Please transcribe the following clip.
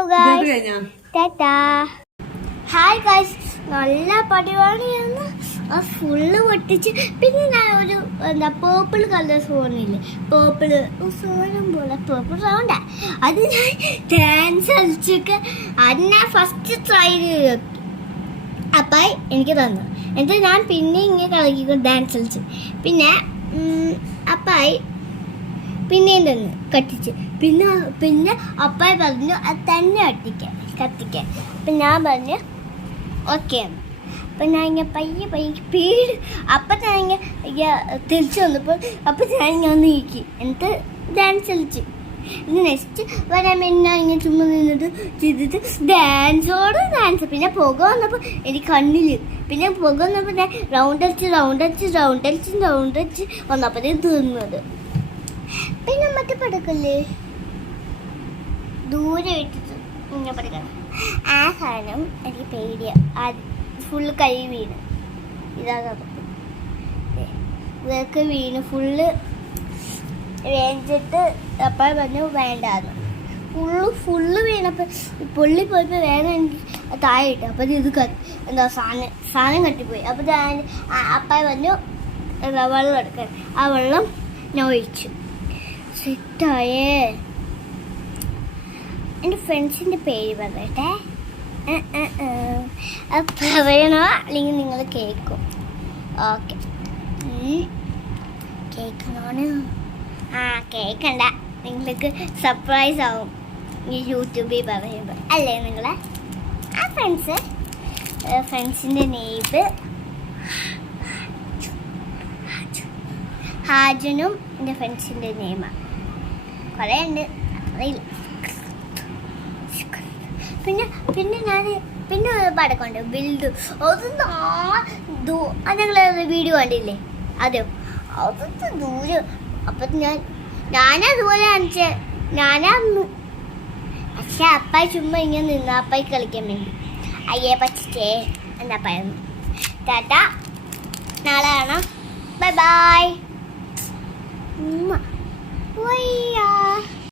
You guys. Tata. Hi guys. നല്ല പരിപാടിയാണ്. Full പൊട്ടിച്ച് പിന്നെ ഞാൻ ഒരു പേർപ്പിൾ കളർ ഫോണില്ലേ, പേർപ്പിൾ സോനം പോലെ പേർപ്പിൾ റൗണ്ടാ, അത് ഞാൻ ഡാൻസ് കളിച്ചൊക്കെ അത് ഞാൻ ഫസ്റ്റ് ട്രൈ ചെയ്തു. അപ്പായി എനിക്ക് തന്നു. എന്നിട്ട് ഞാൻ പിന്നെ ഇങ്ങനെ കളിക്കുക ഡാൻസ് കളിച്ച്. പിന്നെ അപ്പായി പിന്നെയും തന്നു കത്തിച്ച്. പിന്നെ അപ്പായി പറഞ്ഞു അത് തന്നെ കത്തിക്കാൻ. അപ്പം ഞാൻ പറഞ്ഞു ഓക്കെ. അപ്പം ഞാൻ ഇങ്ങനെ പയ്യെ സ്പീഡ്. അപ്പം ഞാൻ ഇങ്ങനെ തിരിച്ചു വന്നപ്പോൾ അപ്പം ഞാൻ ഇങ്ങനെ നീക്കി എന്നിട്ട് ഡാൻസ് കളിച്ചു. ഇത് നെക്സ്റ്റ് വരാൻ വേണ്ടി ഞാൻ ഇങ്ങനെ ചുമ്മാ നിന്നിട്ട് ചെയ്തിട്ട് ഡാൻസ്. പിന്നെ പുക വന്നപ്പോൾ എനിക്ക് കണ്ണിൽ. പിന്നെ പുക വന്നപ്പോൾ ഞാൻ റൗണ്ട് അടിച്ച് വന്നപ്പോഴേ തീർന്നത്. പിന്നെ മറ്റേ പടക്കല്ലേ ദൂരെ ഇട്ടിട്ട് ഇങ്ങനെ പടക്കണം, ആ സാധനം എനിക്ക് പേടിയാണ്. അത് ഫുള്ള് കൈ വീണ് ഇതൊക്കെ വീണ് ഫുള്ള് വേണ്ടിട്ട് അപ്പം പറഞ്ഞു വേണ്ടാന്ന്. ഫുള്ള് വീണപ്പോൾ പൊള്ളി പോയപ്പോൾ വേഗം എനിക്ക് താഴെ ഇട്ടു. അപ്പം ഇത് സാധനം കട്ടിപ്പോയി. അപ്പം ഞാൻ അപ്പായി പറഞ്ഞു വെള്ളം എടുക്കാൻ. ആ വെള്ളം ഞാൻ ഒഴിച്ചു. സെറ്റായേ. എൻ്റെ ഫ്രണ്ട്സിൻ്റെ പേര് പറയട്ടെ. അത് പറയണോ അല്ലെങ്കിൽ നിങ്ങൾ കേൾക്കും? ഓക്കെ, കേൾക്കണോന്ന്? കേൾക്കണ്ട, നിങ്ങൾക്ക് സർപ്രൈസ് ആവും ഈ യൂട്യൂബിൽ പറയുമ്പോൾ അല്ലേ നിങ്ങളെ. ആ ഫ്രണ്ട്സിൻ്റെ നെയ്ബ് ഹാജനും എൻ്റെ ഫ്രണ്ട്സിൻ്റെ നെയ്മാണ്. കുറേ ഉണ്ട്, അറിയില്ല. പിന്നെ ഞാൻ ഒരു പടക്കമുണ്ട് ബിൽഡ്. അത് ഞങ്ങൾ വീഡിയോ കണ്ടില്ലേ, അതെയോ അതൊക്കെ ദൂരം. അപ്പം ഞാനതുപോലെ കാണിച്ചേ ഞാനന്ന്. പക്ഷെ അപ്പായി ചുമ്മാ ഇങ്ങനെ നിന്ന് അപ്പായി കളിക്കാൻ വേണ്ടി. അയ്യേ പച്ചേ എന്താ പറയുന്നു. ടാറ്റ, നാളെ കാണാം. Bye bye.